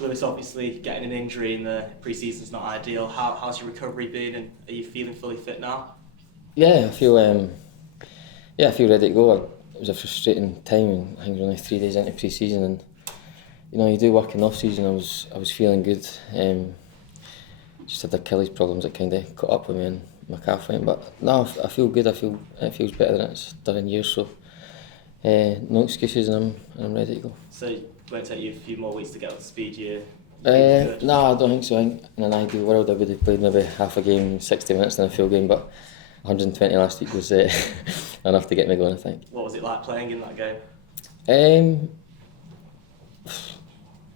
Lewis, obviously getting an injury in the pre-season is not ideal. How's your recovery been, and are you feeling fully fit now? Yeah, I feel ready to go. It was a frustrating time, and I think we're only 3 days into pre-season, and you do work in off-season. I was feeling good. Just had Achilles problems that kind of caught up with me, and my calf went. But no, I feel good. I feel it feels better than it's done in years. So no excuses, and I'm ready to go. So it won't take you a few more weeks to get up to speed. You feeling good? No, I don't think so. I think in an ideal world I would have played maybe half a game, 60 minutes in a full game, but 120 last week was enough to get me going, I think. What was it like playing in that game?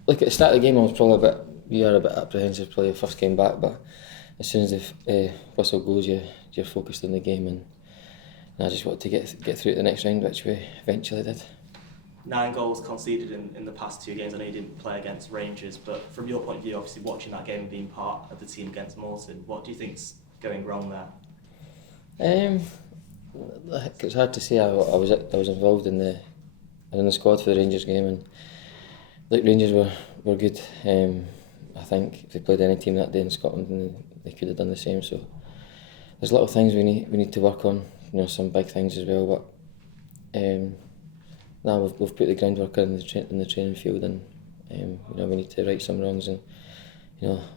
Look, at the start of the game you are a bit apprehensive to play your first game back, but as soon as the whistle goes, you're focused on the game, and I just wanted to get through to the next round, which we eventually did. 9 goals conceded in the past 2 games. I know you didn't play against Rangers, but from your point of view, obviously watching that game and being part of the team against Morton, what do you think's going wrong there? It's hard to say. I was involved in the squad for the Rangers game, and Rangers were good. I think if they played any team that day in Scotland, then they could have done the same. So there's little things we need to work on. Some big things as well. But now we've put the groundwork in the training field, and we need to right some wrongs, and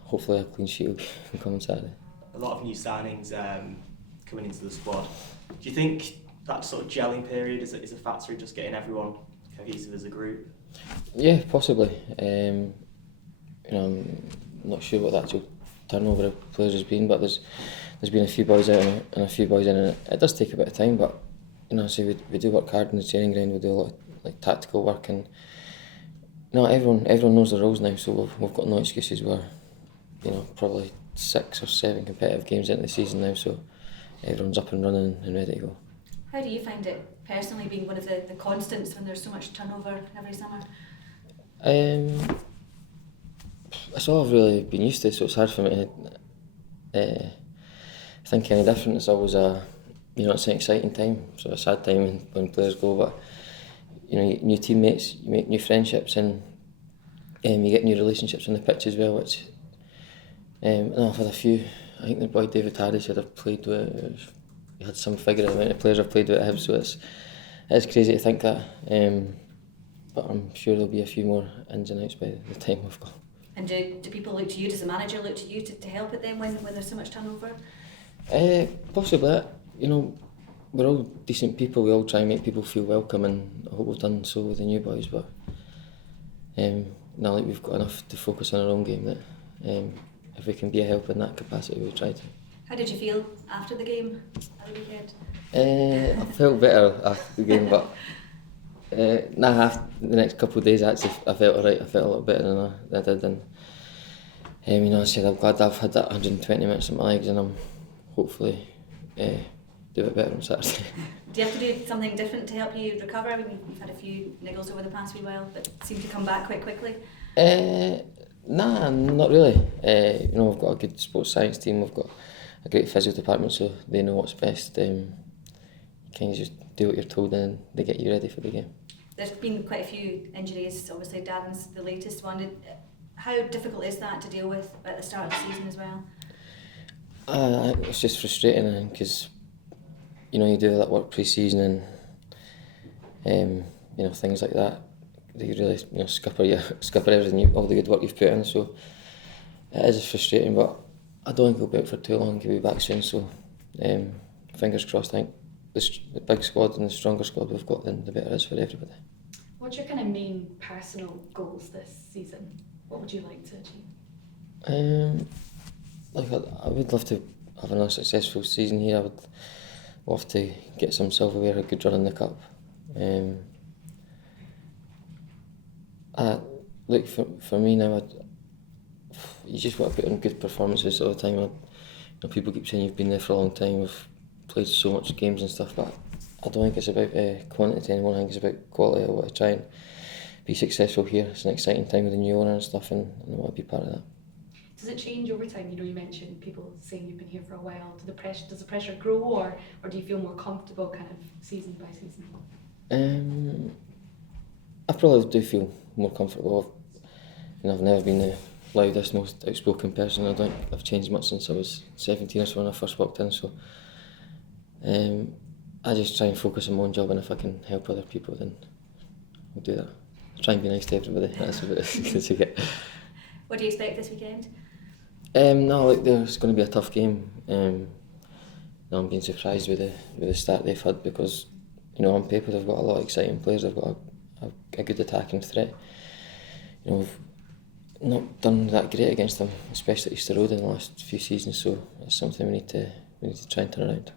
hopefully a clean sheet will come on Saturday. A lot of new signings coming into the squad. Do you think that sort of gelling period is a factor in just getting everyone cohesive as a group? Yeah, possibly. I'm not sure what the actual turnover of players has been, but there's been a few boys out and a few boys in, and it does take a bit of time. But we do work hard in the training ground. We do a lot of tactical work, and everyone knows their roles now. So we've got no excuses. We're probably 6 or 7 competitive games into the season now, so everyone's up and running and ready to go. How do you find it personally, being one of the constants when there's so much turnover every summer? It's all I've really been used to, so it's hard for me to think any different. It's always it's an exciting time, so a sad time when players go, but new teammates, you make new friendships, and you get new relationships on the pitch as well, which I've had a few. I think the boy David Harris said I've played with, he had some figure of the amount of players I've played with at Hibs, so it's crazy to think that, but I'm sure there'll be a few more ins and outs by the time we've got. And do people look to you, does the manager look to you to help it then when there's so much turnover? Possibly. We're all decent people, we all try and make people feel welcome, and I hope we've done so with the new boys, but now we've got enough to focus on our own game that if we can be a help in that capacity, we'll try to. How did you feel after the game at the weekend? I felt better after the game, but after the next couple of days actually I felt alright. I felt a lot better than I did, and I said I'm glad I've had that 120 minutes in my legs, and I'm hopefully do it better on Saturday. Do you have to do something different to help you recover? I mean, you've had a few niggles over the past wee while, but seem to come back quite quickly. Nah, not really. We've got a good sports science team. We've got a great physio department, so they know what's best. You kind of just do what you're told, and they get you ready for the game. There's been quite a few injuries. Obviously, Darren's the latest one. How difficult is that to deal with at the start of the season as well? It's just frustrating, because you do that work pre-season, and things like that. They really scupper everything, all the good work you've put in. So it is frustrating, but I don't think he'll be out for too long. He'll be back soon. So fingers crossed. I think the big squad and the stronger squad we've got, then the better it is for everybody. What's your kind of main personal goals this season? What would you like to achieve? I would love to have another successful season here. I would love to get some silverware, a good run in the cup. For me now, you just want to put on good performances all the time. People keep saying you've been there for a long time, we've played so much games and stuff, but I don't think it's about quantity anymore. I think it's about quality. I want to try and be successful here. It's an exciting time with the new owner and stuff, and I want to be part of that. Does it change over time? You mentioned people saying you've been here for a while. Does the pressure grow, or do you feel more comfortable kind of season by season? I probably do feel more comfortable. I've never been the loudest, most outspoken person. I don't think I've changed much since I was 17 or so when I first walked in. So I just try and focus on my own job, and if I can help other people, then I'll do that. Try and be nice to everybody. That's about as good as you get. What do you expect this weekend? No, like there's going to be a tough game. I'm being surprised with the start they've had, because on paper they've got a lot of exciting players. They've got a good attacking threat. We've not done that great against them, especially at Easter Road in the last few seasons. So it's something we need to try and turn around.